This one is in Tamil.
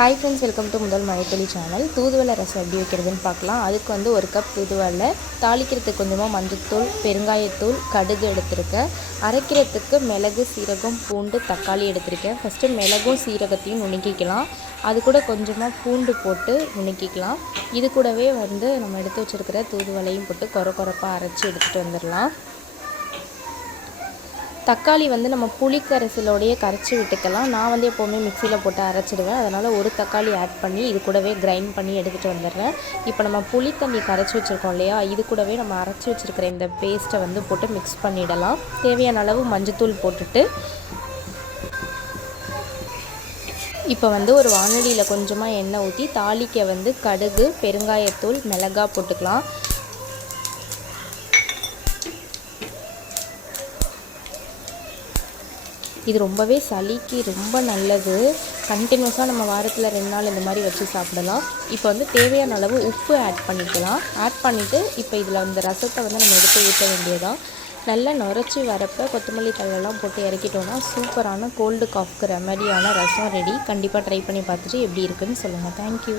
ஹாய் ஃப்ரெண்ட்ஸ், வெல்கம் டு முதல் மழைத்துளி சேனல். தூதுவளை ரசம் எப்படி வைக்கிறதுன்னு பார்க்கலாம். அதுக்கு வந்து ஒரு கப் தூதுவளை, தாளிக்கிறதுக்கு கொஞ்சமாக மஞ்சள்தூள், பெருங்காயத்தூள், கடுகு எடுத்திருக்கேன். அரைக்கிறதுக்கு மிளகு, சீரகம், பூண்டு, தக்காளி எடுத்திருக்கேன். ஃபஸ்ட்டு மிளகும் சீரகத்தையும் நுணுக்கிக்கலாம். அது கூட கொஞ்சமாக பூண்டு போட்டு நுணுக்கிக்கலாம். இது கூடவே வந்து நம்ம எடுத்து வச்சுருக்கிற தூதுவளையும் போட்டு கொரப்பாக அரைச்சி எடுத்துகிட்டு வந்துடலாம். தக்காளி வந்து நம்ம புளிக்கரைசலோடையே கரைச்சி விட்டுக்கலாம். நான் வந்து எப்போவுமே மிக்சியில் போட்டு அரைச்சிடுவேன். அதனால் ஒரு தக்காளி ஆட் பண்ணி இது கூடவே கிரைண்ட் பண்ணி எடுத்துகிட்டு வந்துடுறேன். இப்போ நம்ம புளி தண்ணி கரைச்சி வச்சுருக்கோம் இல்லையா, இது கூடவே நம்ம அரைச்சி வச்சுருக்கிற இந்த பேஸ்ட்டை வந்து போட்டு மிக்ஸ் பண்ணிடலாம். தேவையான அளவு மஞ்சத்தூள் போட்டுட்டு இப்போ வந்து ஒரு வானலியில் கொஞ்சமாக எண்ணெய் ஊற்றி தாளிக்க வந்து கடுகு, பெருங்காயத்தூள், மிளகாய் போட்டுக்கலாம். இது ரொம்பவே சளிக்கு ரொம்ப நல்லது. கண்டினியூஸாக நம்ம வாரத்தில் 2 நாள் இந்த மாதிரி வச்சு சாப்பிடலாம். இப்போ வந்து தேவையான அளவு உப்பு ஆட் பண்ணிக்கலாம். ஆட் பண்ணிவிட்டு இப்போ இதில் அந்த ரசத்தை வந்து நம்ம எடுத்து ஊற்ற வேண்டியதான். நல்லா நுரைச்சி வரப்போ கொத்தமல்லி தழையெல்லாம் போட்டு இறக்கிட்டோன்னா சூப்பரான கோல்டு காஃப்க்கு ரெமடியான ரசம் ரெடி. கண்டிப்பாக ட்ரை பண்ணி பார்த்துட்டு எப்படி இருக்குன்னு சொல்லுங்கள். தேங்க்யூ.